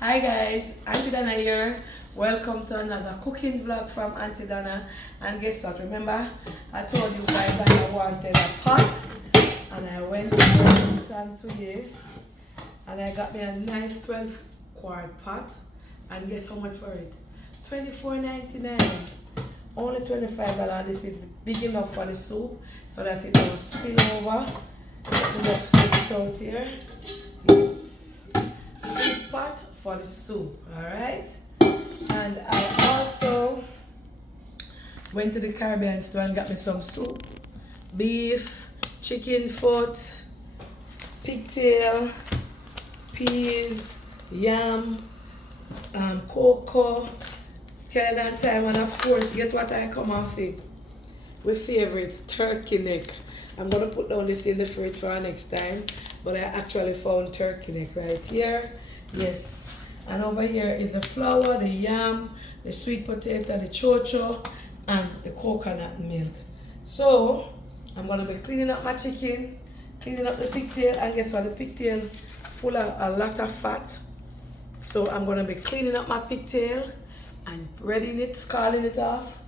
Hi guys, Auntie Donna here. Welcome to another cooking vlog from Auntie Donna. And guess what? Remember, I told you guys that I wanted a pot, and I went to town today, and I got me a nice 12-quart pot. And guess how much for it? $24.99. Only $25. This is big enough for the soup, so that it don't spill over. Just set it out here. It's big pot for the soup, alright? And I also went to the Caribbean store and got me some soup. Beef, chicken foot, pigtail, peas, yam, cocoa, skeleton thyme, and of course, get what I come and say? We favorite turkey neck. I'm gonna put down this in the fridge for next time, but I actually found turkey neck right here. Yes. And over here is the flour, the yam, the sweet potato, the chocho, and the coconut milk. So I'm gonna be cleaning up my chicken, cleaning up the pigtail, and guess what? The pigtail full of a lot of fat. So I'm gonna be cleaning up my pigtail and readying it, scalding it off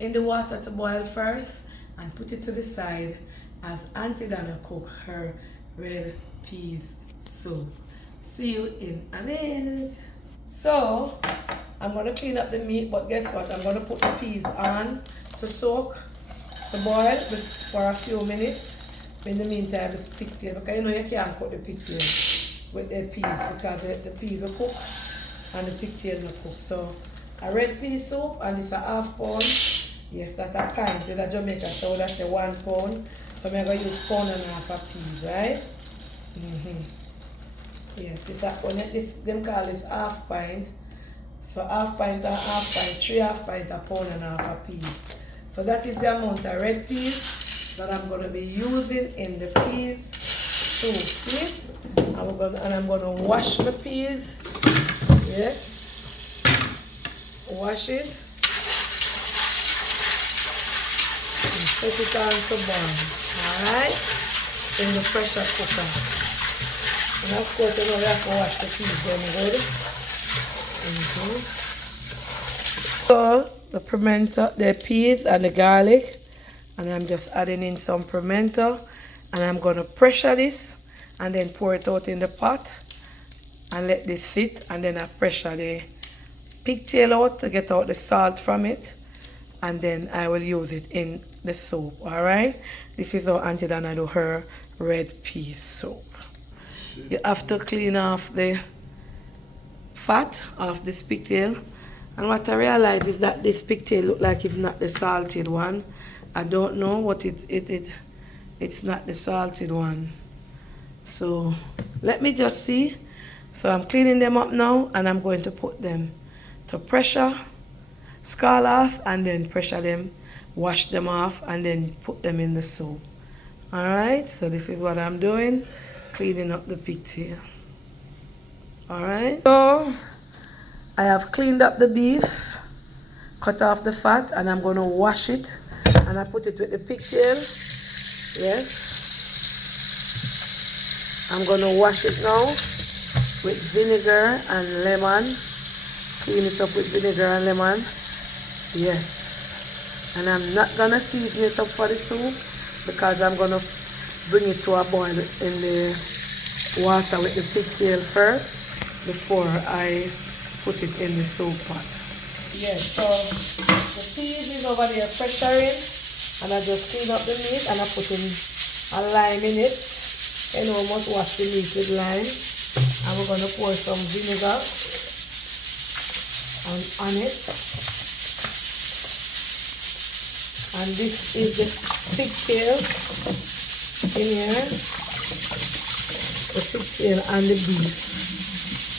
in the water to boil first, and put it to the side as Auntie Donna cook her red peas soup. See you in a minute. So I'm gonna clean up the meat, but guess what? I'm gonna put the peas on to soak, to boil for a few minutes. In the meantime, the pigtail, because you know you can't cook the pigtail with the peas, because the peas will cook and the pigtail will cook. So a red pea soup, and it's a ½ pound. Yes, that's a pint with a Jamaica, so that's a 1 pound. So I'm gonna use £1.5 pounds of peas, right? Yes, this them call this ½ pint. So ½ pint and ½ pint, 3/2 pint, £1.5 pounds of peas. So that is the amount of red peas that I'm gonna be using in the peas soup. See? I'm gonna wash my peas. Yes. Wash it. And put it on to burn. Alright? In the pressure cooker. And of course, you know, we have to wash the peas then good. So, the pimento, the peas and the garlic. And I'm just adding in some pimento. And I'm going to pressure this. And then pour it out in the pot. And let this sit. And then I pressure the pigtail out to get out the salt from it. And then I will use it in the soup. Alright? This is how Auntie Donna do her red pea soup. You have to clean off the fat of this pigtail. And what I realize is that this pigtail look like it's not the salted one. I don't know what it's not the salted one. So let me just see. So I'm cleaning them up now, and I'm going to put them to pressure, scald off, and then pressure them, wash them off, and then put them in the soup. Alright, so this is what I'm doing. Cleaning up the pigtail. Alright, so I have cleaned up the beef, cut off the fat, and I'm going to wash it, and I put it with the pigtail. Yes, I'm going to wash it now with vinegar and lemon. Clean it up with vinegar and lemon. Yes, and I'm not going to season it up for the soup, because I'm going to bring it to a boil in the water with the pigtail first before I put it in the soup pot. Yes, so the peas is over there pressuring, and I just clean up the meat and I put in a lime in it. You know, I must wash the meat with lime. And we're going to pour some vinegar on it. And this is the pigtail in here, the pigtail and the beef.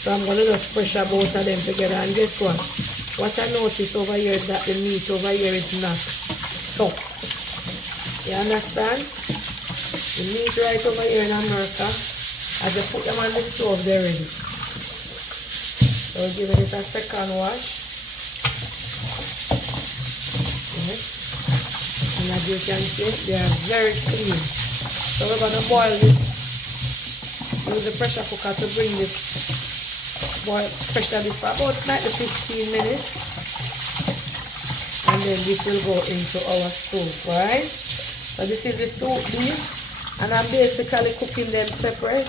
So I'm going to just pressure both of them together, and guess what? What I notice over here is that the meat over here is not soft. You understand? The meat right over here in America, I just put them on the stove, they're ready. So we're giving it a second wash. Yes. And as you can see, they are very clean. So we're going to boil this, use the pressure cooker to bring this boil pressure this for about like 15 minutes. And then this will go into our soup, right? So this is the soup beef. And I'm basically cooking them separate.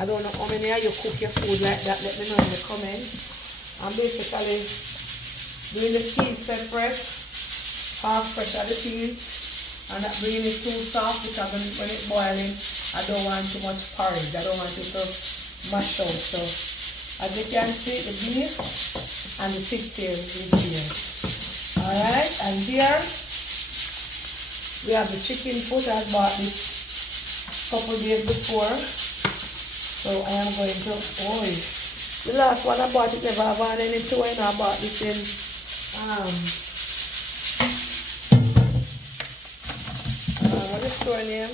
I don't know how many of you cook your food like that. Let me know in the comments. I'm basically doing the peas separate. Half pressure the peas. And not bringing it too soft because when it's boiling, I don't want too much porridge. I don't want it to mash out. So as you can see, the beef and the pigtails is here. Alright, and here we have the chicken foot. I bought this couple days before. So I am going to the last one I bought it never have any to and I bought this in what is the store name?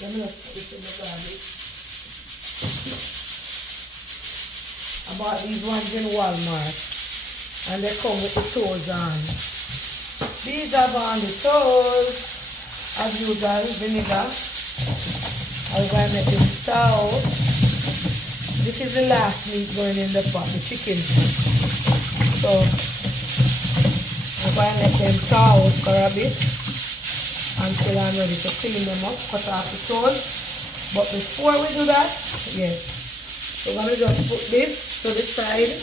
Let me just put this in the garbage. I bought these ones in Walmart and they come with the toes on. These are on the toes as usual, vinegar. I'm going to make it stout. This is the last meat going in the pot, the chicken. So I'm going to let them stout for a bit until I'm ready to clean them up, cut off the toes. But before we do that, yes, we're going to just put this to the side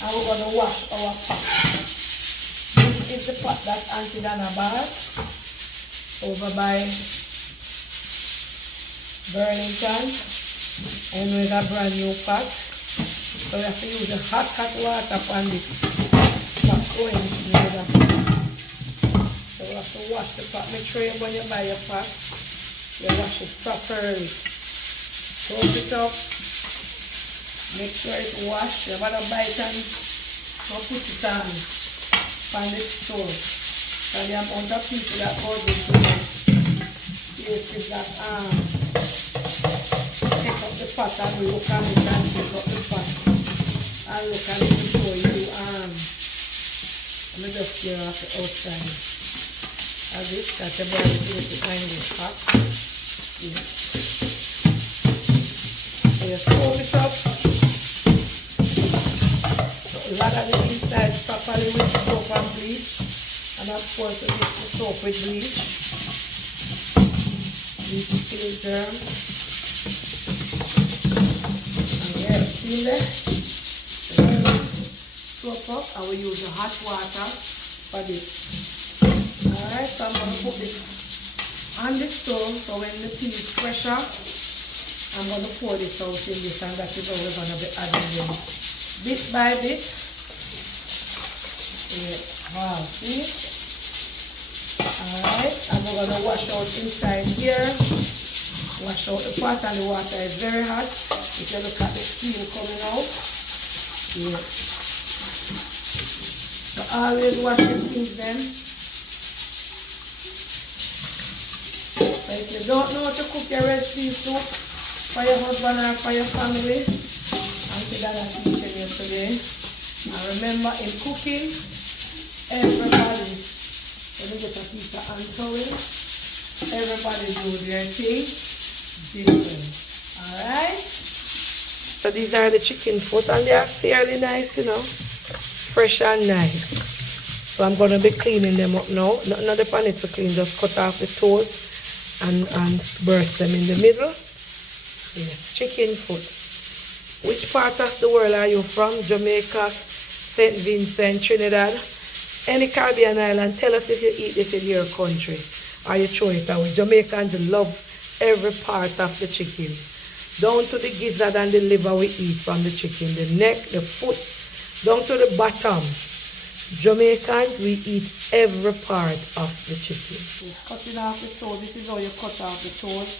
and we're going to wash our pot. This is the pot that Auntie Donna bought over by Burlington, and with a brand new pot. So we have to use the hot water on this pot going together. So we have to wash the pot. Make sure when you buy your pot, you wash it properly. Soak it up. Make sure it's washed. You have to buy it and put it on the stove. So the amount of people that go into this is that take up the pot and we look at it and take up the pot and look at it before you let me just clear off the outside as this, that's a very good behind this pot. Yeah. So you soak it up. So a lot of the inside properly with soap and bleach, and of course you mix the soap with bleach. Bleach kill germs. In there, soak up, and we use the hot water for this. Alright, so I'm going to put this on the stove, so when the pea is fresher, I'm going to pour this out in this, and that is how we're going to be adding them bit by bit. Yeah, wow, see? Alright, and we're going to wash out inside here. Wash out the pot, and the water is very hot. If you look at the steam coming out, yeah. So always wash your things then. So if you don't know how to cook your red pea soup for your husband or for your family, Auntie Donna teaching you today. And remember, in cooking, everybody, let me get a piece of hand towel, everybody do their thing different. Alright? So these are the chicken foot and they are fairly nice, you know. Fresh and nice. So I'm going to be cleaning them up now. Not the pan to clean, just cut off the toes and burst them in the middle. Yes, chicken foot. Which part of the world are you from? Jamaica, St. Vincent, Trinidad? Any Caribbean island? Tell us if you eat this in your country. Or you throw it away. Jamaicans love every part of the chicken. Down to the gizzard and the liver we eat from the chicken. The neck, the foot, down to the bottom. Jamaicans, we eat every part of the chicken. Cutting off the toe. This is how you cut off the toes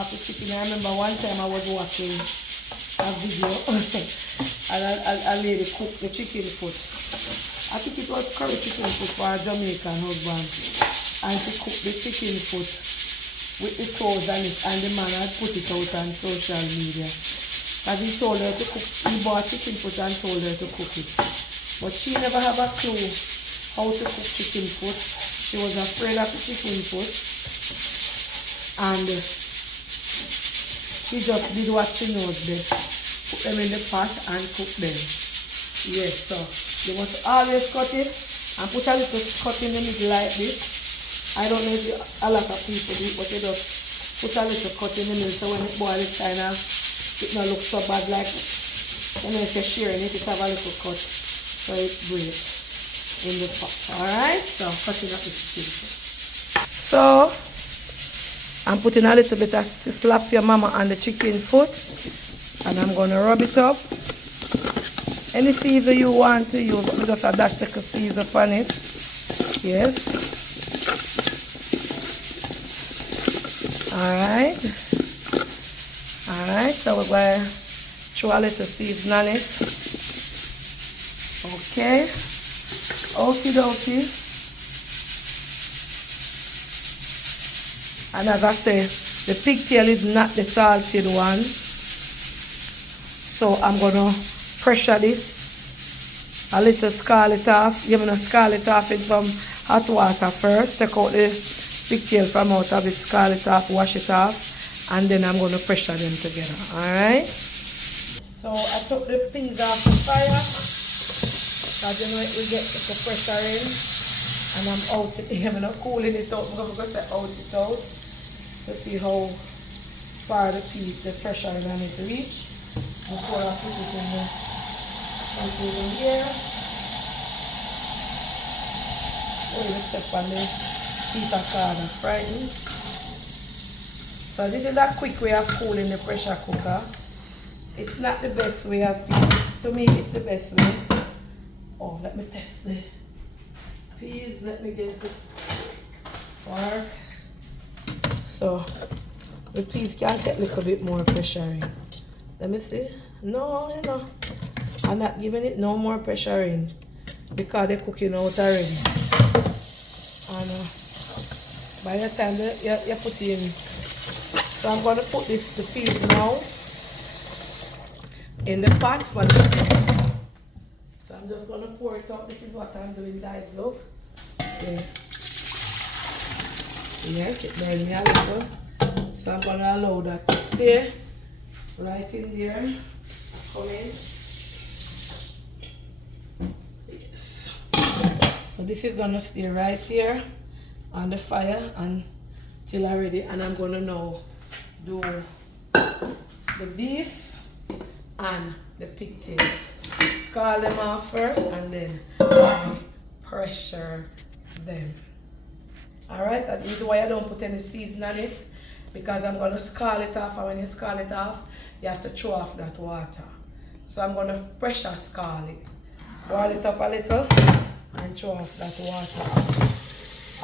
of the chicken. I remember one time I was watching a video and a lady cooked the chicken foot. I think it was curry chicken foot for a Jamaican husband. And she cooked the chicken foot with the toes on it, and the man had put it out on social media. Because he told her to cook, he bought chicken foot and told her to cook it. But she never had a clue how to cook chicken foot. She was afraid of the chicken foot. And she just did what she knows best. Put them in the pot and cook them. Yes, so you must always cut it and put a little cut in the middle like this. I don't know if a lot of people do it, but you just put a little cut in the middle so when it boils it kind of, it don't look so bad like, you know, if you're sharing it, it have a little cut so it breaks in the pot. Alright, so I'm cutting up this piece. So I'm putting a little bit of slap your mama on the chicken foot and I'm going to rub it up. Any season you want to use, just a dash like a season on it. Yes. Alright. Alright, so we're going to throw a little season on it. Okay. Okie dokie. And as I say, the pigtail is not the salted one. So I'm going to pressure this. A little scald it off. You're going to scald it off in some hot water first. Take out the pigtail from out of it, scald it off, wash it off. And then I'm going to pressure them together. Alright? So I took the peas off the fire. Because you know it will get the pressure in. And I'm out it. I'm not cooling it out. I'm going to say out it out. To see how far the pressure is on it reach before I put it in the something in here. We're going to step on the piece of corn and fry it. So this is a quick way of cooling the pressure cooker. It's not the best way of to me it's the best way. Oh, let me test the peas. Let me get this fork. So the peas can take a little bit more pressure in. Let me see. No, you know, I'm not giving it no more pressure in because they're cooking out already. And by the time you put in, so I'm going to put the peas now in the pot for this. So I'm just going to pour it out. This is what I'm doing, guys. Look. Yeah. Yes, it burned me a little. So I'm going to allow that to stay right in there. Come in. Yes. So this is going to stay right here on the fire until I'm ready. And I'm going to now do the beef and the pigtail. Scald them off first and then pressure them. Alright, and this is why I don't put any season on it, because I'm going to scald it off, and when you scald it off, you have to throw off that water. So I'm going to pressure scald it. Boil it up a little and throw off that water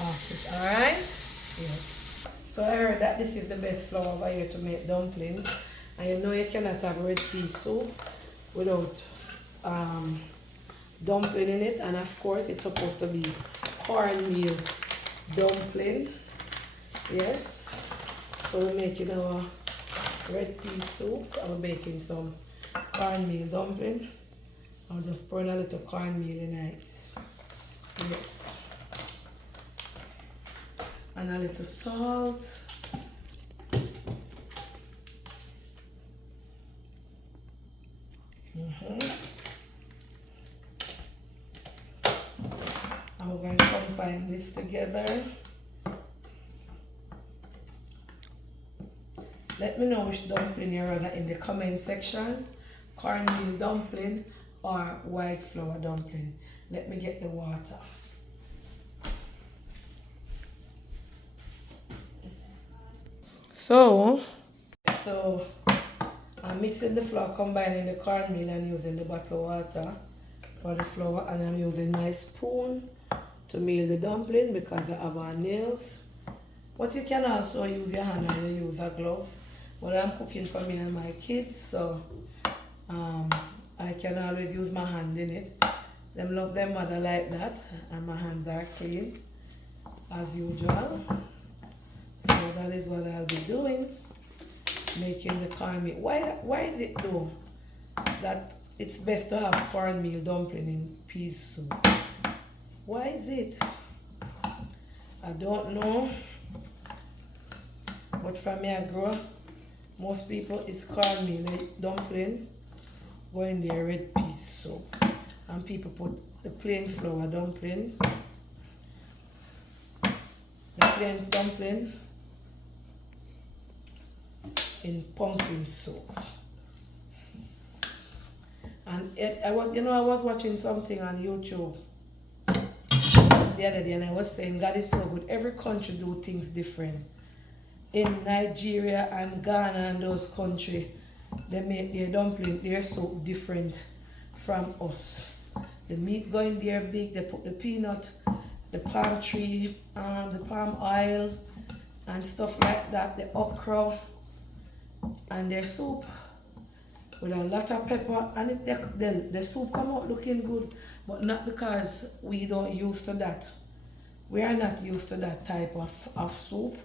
off it. Alright? Yes. So I heard that this is the best flour over here to make dumplings. And you know you cannot have red pea soup without dumpling in it. And of course it's supposed to be cornmeal dumpling. Yes. So we're making our red pea soup. I'm baking some cornmeal dumpling. I'm just pouring a little cornmeal in it. Yes. And a little salt. And we're going to combine this together. Let me know which dumpling you're rather in the comment section. Cornmeal dumpling or white flour dumpling. Let me get the water. So I'm mixing the flour, combining the cornmeal and using the bottled water for the flour, and I'm using my spoon to meal the dumpling because I have our nails. But you can also use your hand or you use a gloves. But I'm cooking for me and my kids, so I can always use my hand in it. Them love their mother like that, and my hands are clean as usual. So that is what I'll be doing, making the cornmeal. Why is it though that it's best to have cornmeal dumpling in pea soup? Why is it? I don't know. But from me I grew Most people it's cornmeal, like dumpling, go in there red peas soup. And people put the plain flour dumpling, the plain dumpling in pumpkin soup. And I was watching something on YouTube the other day, and I was saying God is so good. Every country do things different. In Nigeria and Ghana and those countries, they make their dumpling, their soup different from us. The meat going there big, they put the peanut, the palm tree, the palm oil and stuff like that, the okra, and their soup with a lot of pepper, and the soup come out looking good, but not because we don't used to that. We are not used to that type of soup,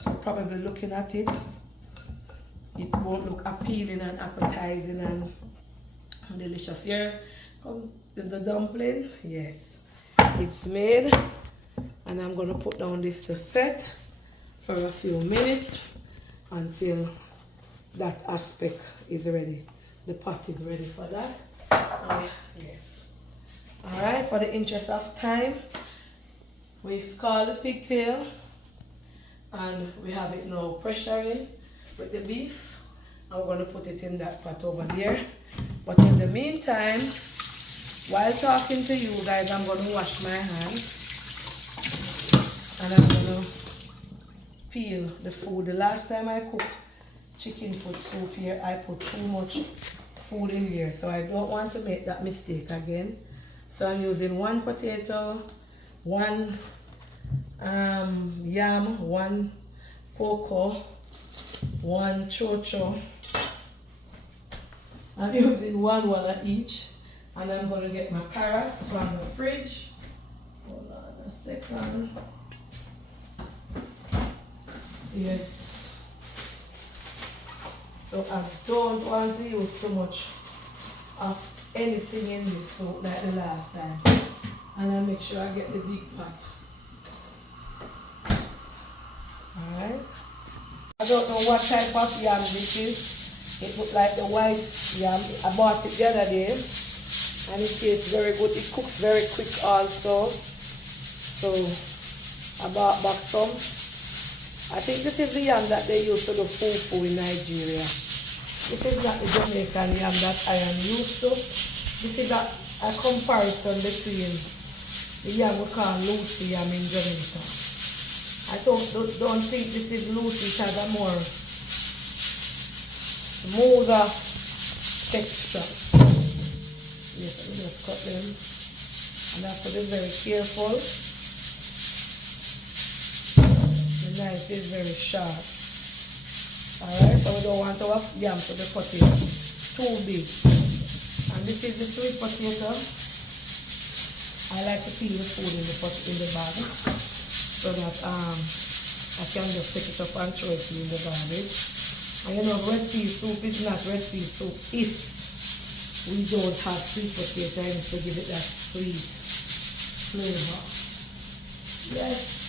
so probably looking at it, it won't look appealing and appetizing and delicious. Here come the dumpling. Yes, it's made, and I'm going to put down this to set for a few minutes until that aspect is ready. The pot is ready for that. Yes. Alright, for the interest of time, we scald the pigtail and we have it now pressuring with the beef, and we're going to put it in that pot over there. But in the meantime, while talking to you guys, I'm going to wash my hands and I'm going to peel the food. The last time I cooked chicken foot soup here, I put too much food in there, so I don't want to make that mistake again. So I'm using 1 potato, 1 yam, 1 cocoa, 1 chocho. I'm using one of each, and I'm going to get my carrots from the fridge. Hold on a second. Yes. So I don't want to use too much of anything in this soup like the last time. And I make sure I get the big pot. Alright. I don't know what type of yam this is. It looks like the white yam. I bought it the other day. And it tastes very good. It cooks very quick also. So I bought back some. I think this is the yam that they use to do fufu in Nigeria. This is not the Jamaican yam that I am used to. This is a comparison between the yam we call Lucy yam in Jamaica. I don't think this is Lucy. It has a more smoother texture. Yes, let me just cut them. And I have to be very careful. Knife is very sharp. Alright, so we don't want our yam to be cut in too big. And this is the sweet potato. I like to peel the food in the bag so that I can just pick it up and throw it in the garbage. And you know, red pea soup is not red pea soup if we don't have sweet potato in it to give it that sweet flavor. Yes.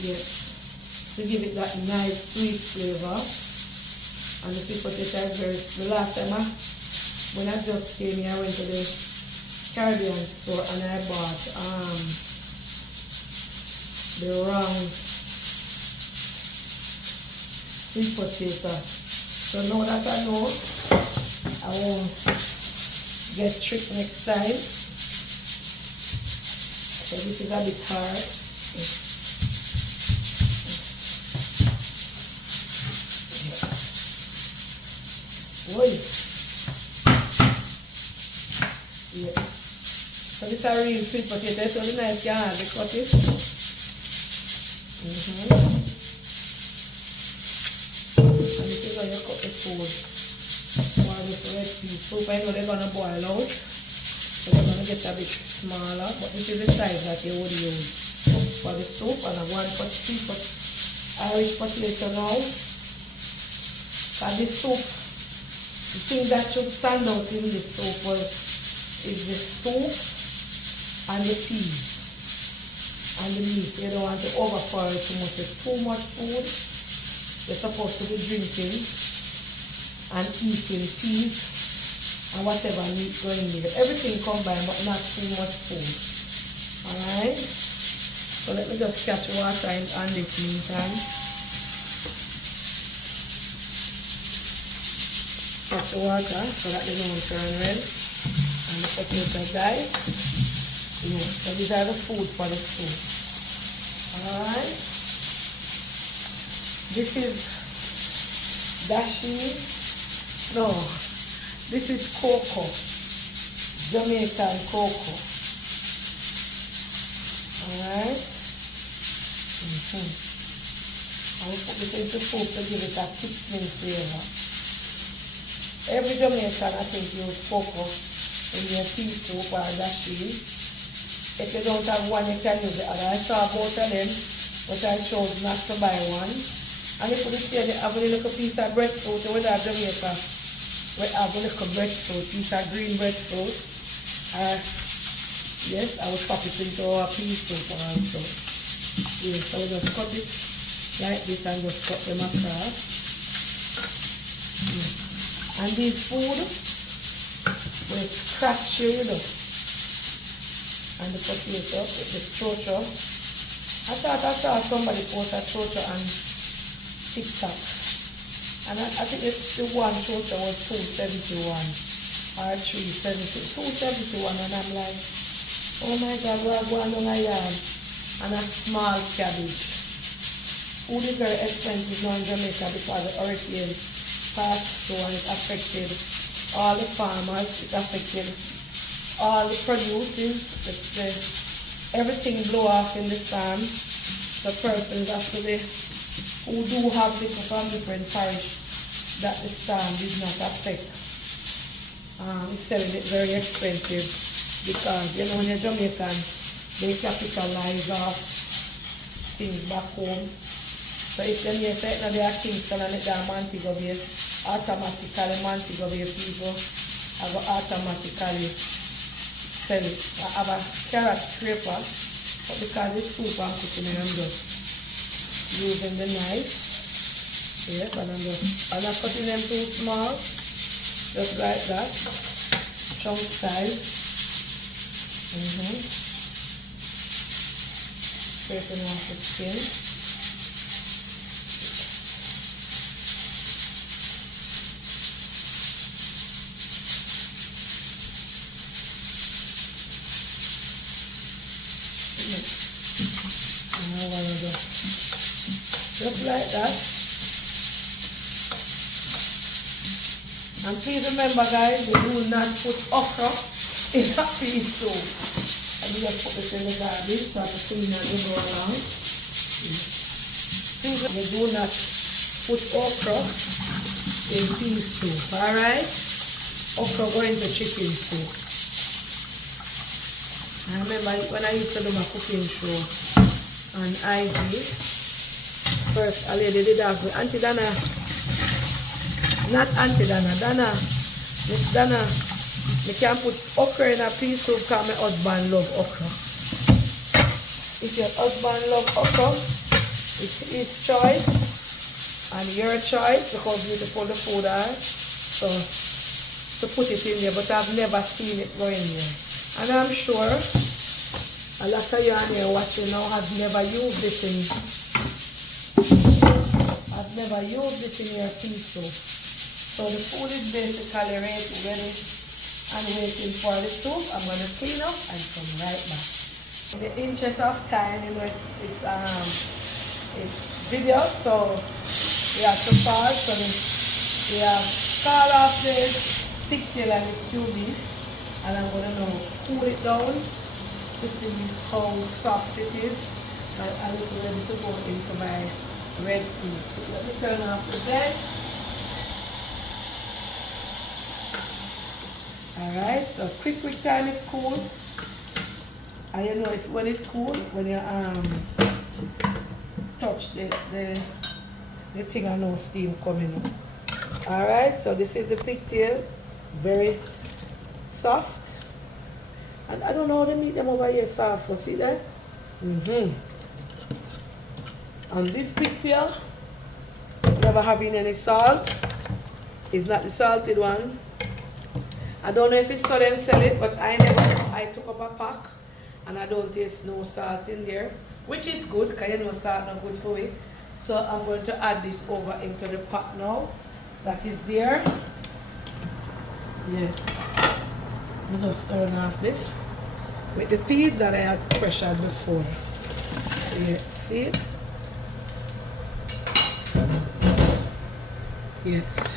Yes, to give it that nice sweet flavor. And the sweet potato is very, the last time when I just came here, I went to the Caribbean store and I bought the wrong sweet potato. So now that I know, I won't get tricked next time. So this is a bit hard. Oy. Yeah. So this is a real sweet potato, so the knife can hardly cut it. And this is how you cut the food. While this red pea soup, I know they're going to boil out, so they're going to get a bit smaller, but this is the size that you would use for the soup. And I want to put Irish potato now. And this soup The thing that should stand out in this soup is the soup and the peas and the meat. You don't want to overpower it too much. It's too much food. You're supposed to be drinking and eating peas and whatever meat going there. Everything combined, but not too much food. Alright? So let me just catch water on this meantime. Catch the water so that they don't turn red. And the potatoes die. Yeah, so these are the food for the soup. Alright. This is dashi. No, this is cocoa. Jamaican cocoa. Alright. I will put this into soup to give it a thickening flavor. Every Jamaican, I think, use cocoa in your pea soup or dashi. If you don't have one, you can use the other. I saw both of them, but I chose not to buy one. And if you see, they have a little piece of breadfruit. We have Jamaica. We have a little breadfruit, piece of green breadfruit. Yes, I will pop it into our pea soup also. Yes, so we just cut it like this and just cut them across. Yes. And this food will scratch you, and the potato with the chocho. I thought I saw somebody post a chocho on TikTok. And I think the one chocho was $2.71 or $3.70. $2.71, and I'm like, oh my God, we're going on a yam and a small cabbage. Food is very expensive now in Jamaica because the hurricane passed through and it affected all the farmers, it affected all the produce, everything blew off in the storm. The persons actually who do have liquor from different parish that the storm did not affect. It's selling it very expensive because, you know, when you're Jamaican, they capitalize off things back home. So if they may say that they are Kingston and they are Montego Bay, automatically Montego Bay people have automatically sell it. I have a carrot scraper, but because it's soup I'm cooking it, I'm just using the knife. Yes, and I'm not cutting them too small, just like that, chunk size. Scraping off the skin. Just like that. And please remember, guys, you do not put okra in a pea soup. And you just put it in the garbage so to clean and go around. Please, you do not put okra in pea soup, alright? Okra go into chicken soup. I remember when I used to do my cooking show on IG. First, a lady did ask me, Auntie Donna, not Auntie Donna, Donna, Miss Donna, me can put okra in a pea soup because my husband love okra. If your husband love okra, it's his choice and your choice because beautiful the food are. So, to put it in there, but I've never seen it go in there. And I'm sure a lot of you on here watching now have never used this in. I've never used it in your pea soup. So the food is basically ready and waiting for the soup. I'm going to clean up and come right back. In the interest of time, you know, it's video, so we have to pause. So we have call off this pigtail and the stew beef, and I'm going to now cool it down to see how soft it is. And it's ready to go into my red peas. So let me turn off the bed. Alright, so quick time it cool. And you know when it cool, when you touch the thing and no steam coming up. Alright, so this is the pigtail. Very soft. And I don't know how they make them over here soft, so see there? And this pigtail, never having any salt. It's not the salted one. I don't know if it's so them sell it, but I took up a pack and I don't taste no salt in there, which is good because you know salt not good for it. So I'm going to add this over into the pot now. That is there. Yes. I'm just stirring off this with the peas that I had pressured before. Yes, see it? Yes.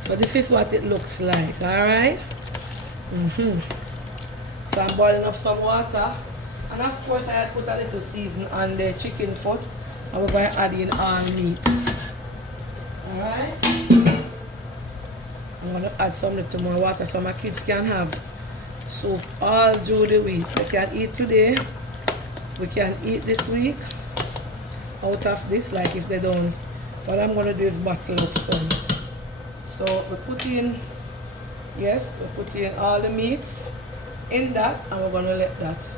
So this is what it looks like, alright? So I'm boiling up some water. And of course I had put a little season on the chicken foot. And we're going to add in all meats. Alright? I'm going to add some little more water so my kids can have soup all through the week. We can eat today. We can eat this week out of this, like if they don't. What I'm going to do is bottle up some. So we put in, yes, we put in all the meats in that, and we're going to let that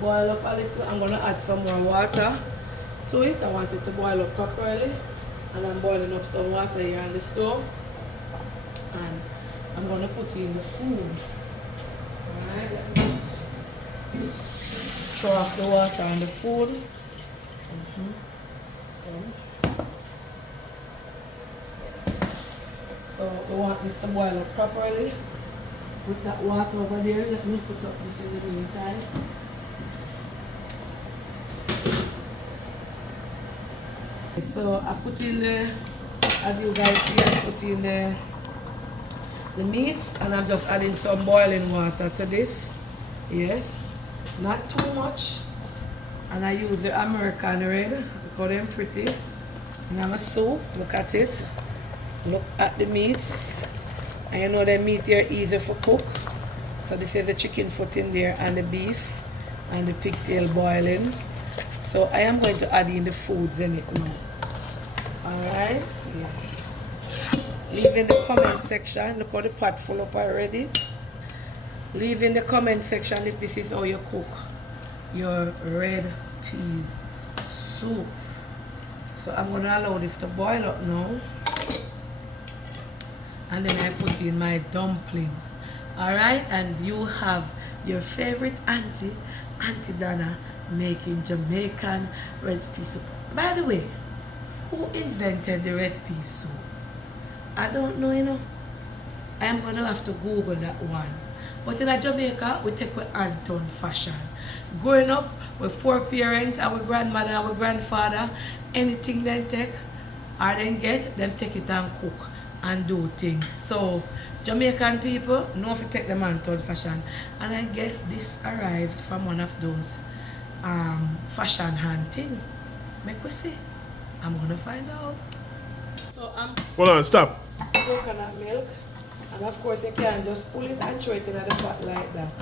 boil up a little. I'm going to add some more water to it. I want it to boil up properly, and I'm boiling up some water here on the stove, and I'm going to put in the food. Alright, let me throw off the water on the food. So we want this to boil up properly with that water over there. Let me put up this in the meantime. So I put in the, as you guys see, I put in the meats, and I'm just adding some boiling water to this. Yes, not too much. And I use the American red because they're pretty. And I'm a soup, look at it. Look at the meats, and you know the meat here easy for cook. So this is the chicken foot in there, and the beef, and the pigtail boiling. So I am going to add in the foods in it now. Alright, yes. Leave in the comment section, look how the pot full up already. Leave in the comment section if this is how you cook your red peas soup. So I'm going to allow this to boil up now. And then I put in my dumplings. Alright, and you have your favorite auntie, Auntie Donna, making Jamaican red pea soup. By the way, who invented the red pea soup? I don't know, you know. I'm going to have to Google that one. But in Jamaica, we take with Anton fashion. Growing up with 4 parents, our grandmother, our grandfather, anything they take or they get, them take it and cook and do things. So Jamaican people know if you take them Anton fashion. And I guess this arrived from one of those fashion hand thing. Make we see. I'm gonna find out. So hold on, stop. Coconut milk. And of course you can't just pull it and throw it in the pot like that.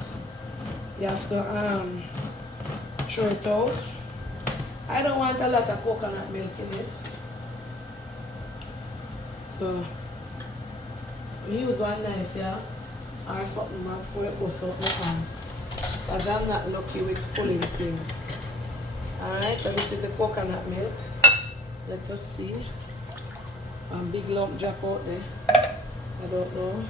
You have to throw it out. I don't want a lot of coconut milk in it. So use one knife here or something before it goes out my hand. Because I'm not lucky with pulling things. Alright, so this is the coconut milk. Let us see. One big lump drop out there. I don't know.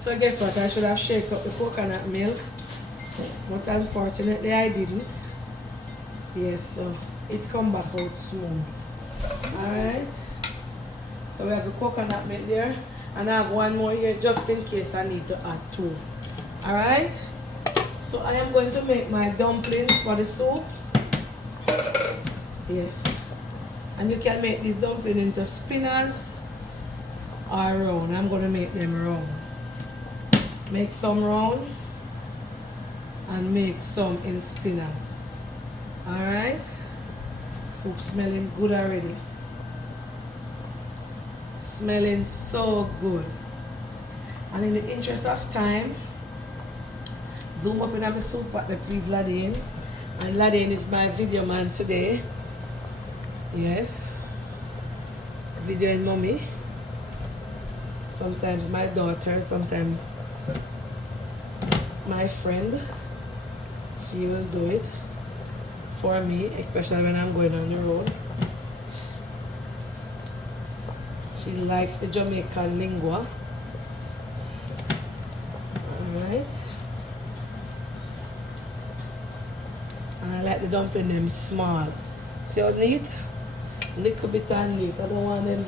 So guess what? I should have shaken up the coconut milk. But unfortunately I didn't. Yes, so it's come back out smooth. Alright. So we have the coconut milk there. And I have one more here just in case I need to add 2. Alright. So I am going to make my dumplings for the soup. Yes. And you can make this dumpling into spinners or round. I'm going to make them round. Make some round and make some in spinners. Alright. Soup smelling good already. Smelling so good. And in the interest of time, zoom up in my soup pot, please, Ladine. And Ladin is my video man today. Yes. Videoing mommy. Sometimes my daughter, sometimes my friend. She will do it for me, especially when I'm going on the road. She likes the Jamaican lingua. Alright. And I like the dumpling them small. See how neat? Little bit and neat. I don't want them.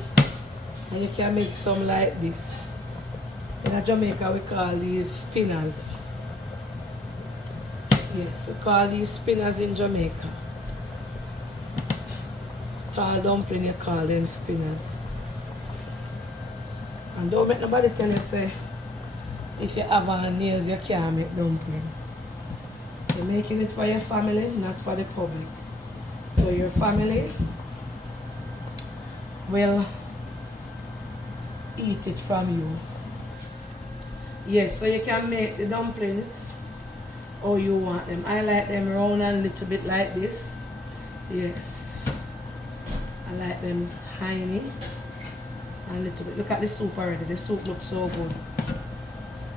And you can make some like this. In Jamaica we call these spinners. Yes, we call these spinners in Jamaica. Tall dumpling you call them spinners. And don't make nobody tell you say if you have on nails you can't make dumpling. You're making it for your family, not for the public. So your family will eat it from you. Yes, so you can make the dumplings how you want them. I like them round and a little bit like this. Yes. I like them tiny and a little bit. Look at the soup already. The soup looks so good.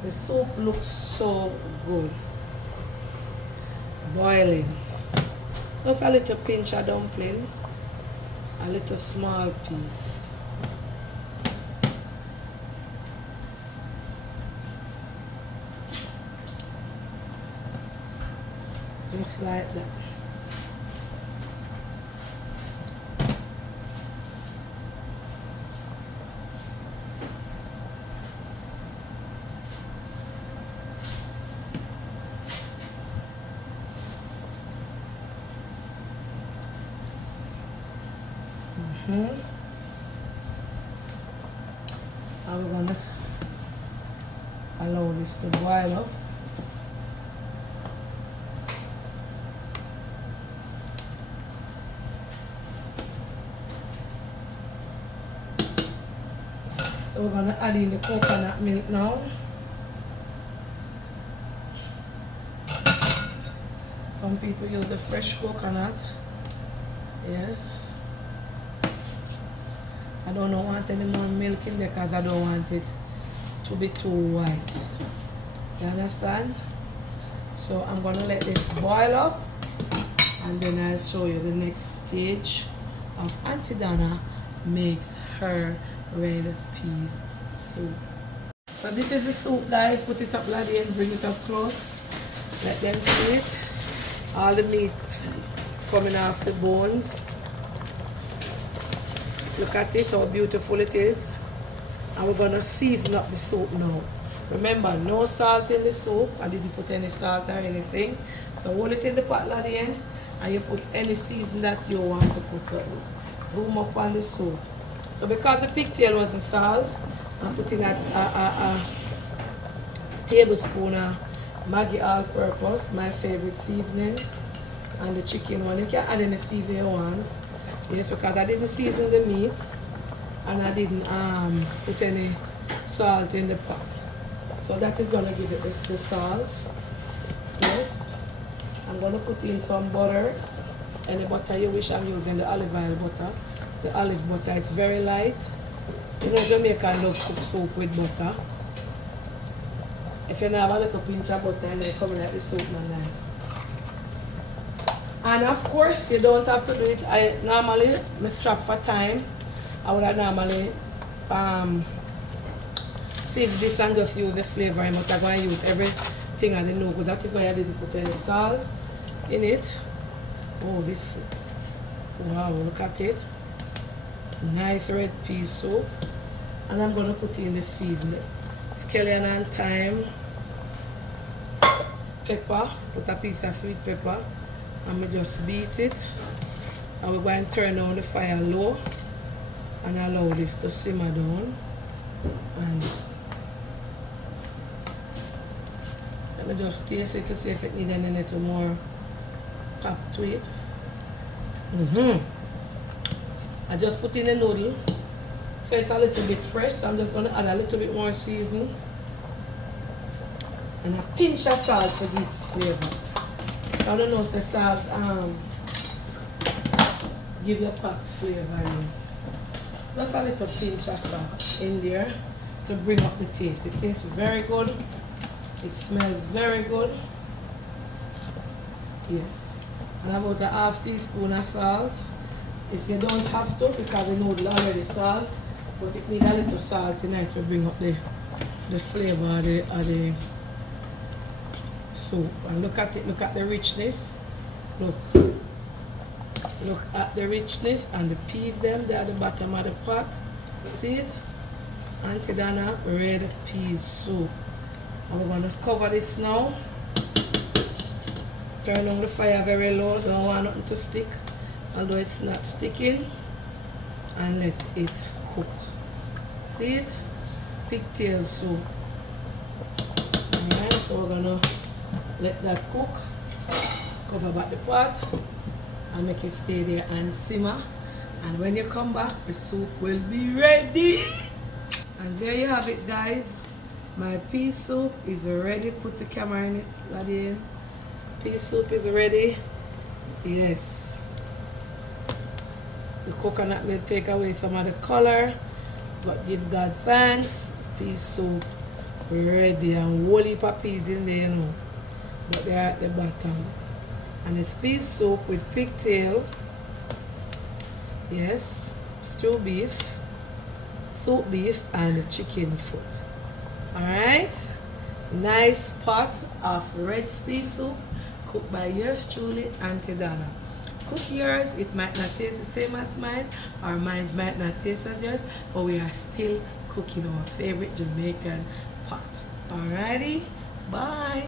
The soup looks so good. Boiling. Just a little pinch of dumpling. A little small piece. Just like that. And we're going to allow this to boil up. So we're going to add in the coconut milk now. Some people use the fresh coconut. Yes. I don't want any more milk in there because I don't want it to be too white. You understand? So I'm going to let this boil up and then I'll show you the next stage of Auntie Donna makes her red peas soup. So this is the soup, guys. Put it up like and bring it up close. Let them see it. All the meat coming off the bones. Look at it, how beautiful it is. And we're going to season up the soup now. Remember, no salt in the soup. I didn't put any salt or anything. So hold it in the pot at the end and you put any season that you want to put up. Zoom up on the soup. So because the pigtail wasn't salt, I'm putting a tablespoon of Maggi all-purpose, my favorite seasoning, and the chicken one. You can add any seasoning you want. Yes, because I didn't season the meat and I didn't put any salt in the pot. So that is going to give it the salt. Yes. I'm going to put in some butter. Any butter you wish. I'm using the olive oil butter. The olive butter is very light. You know, Jamaican love cook soup with butter. If you have a little pinch of butter and then coming at the soup, not nice. And of course, you don't have to do it. I normally strap for time. I would have normally sieve this and just use the flavor. I'm not going to use everything I didn't know because that is why I didn't put any salt in it. Oh, this, wow, look at it. Nice red pea soup. And I'm going to put in the seasoning. Scallion and thyme, pepper, put a piece of sweet pepper. And we just beat it, and we're going to turn on the fire low and allow this to simmer down. And let me just taste it to see if it needs any little more pop to it. I just put in the noodle, so it's a little bit fresh, so I'm just going to add a little bit more seasoning and a pinch of salt for deep flavor. I don't know, so salt give your pot flavor. Just a little pinch of salt in there to bring up the taste. It tastes very good. It smells very good. Yes. And about a half teaspoon of salt. You don't have to because the noodle already salt, but it needs a little salt tonight to bring up the flavor of the soup. And look at it, look at the richness. Look at the richness and the peas them, they're at the bottom of the pot. See it? Auntie Donna red peas soup. And we're going to cover this now. Turn on the fire very low, don't want nothing to stick. Although it's not sticking. And let it cook. See it? Pigtail soup. Alright, so we're going to let that cook. Cover back the pot. And make it stay there and simmer. And when you come back, the soup will be ready. And there you have it, guys. My pea soup is ready. Put the camera in it, laddie. Pea soup is ready. Yes. The coconut will take away some of the color, but give God thanks. Pea soup ready, and whole heap of peas in there, you know. But they're at the bottom. And it's pea soup with pigtail. Yes. Stew beef, soup beef, and chicken foot. Alright. Nice pot of red pea soup cooked by yours truly, Auntie Donna. Cook yours. It might not taste the same as mine, or mine might not taste as yours, but we are still cooking our favorite Jamaican pot. Alrighty. Bye.